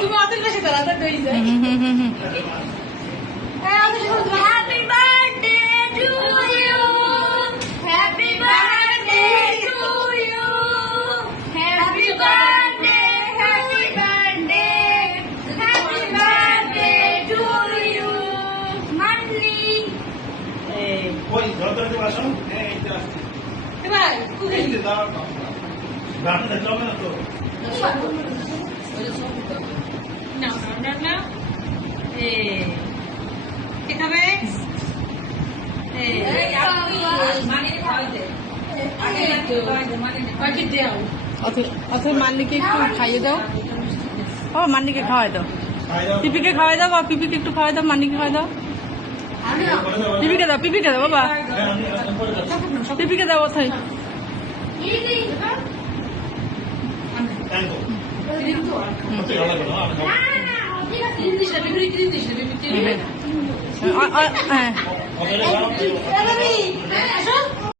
তুমি অত কাছে দাঁড়াতে দই যায়। Happy birthday to you, happy birthday to you, happy birthday, happy birthday, happy birthday to you. মানলি ওই ধরতে বাসন এই যে আসছে এবার কুকে এই যে দাও রাতে দেখতে হবে না তো না না না কে খাবে? অথবা মান্নিকে একটু খাইয়ে দাও। ও মান্নিকে খাওয়াই দাও, পিপিকে খাওয়াই দাও, বা পিপিকে একটু খাওয়াই দাও, মান্নিকে খাওয়াই দাও, পিপিকে দাও, পিপিকে দাও বাবা, পিপিকে দাও। কোথায় হ্যাঁ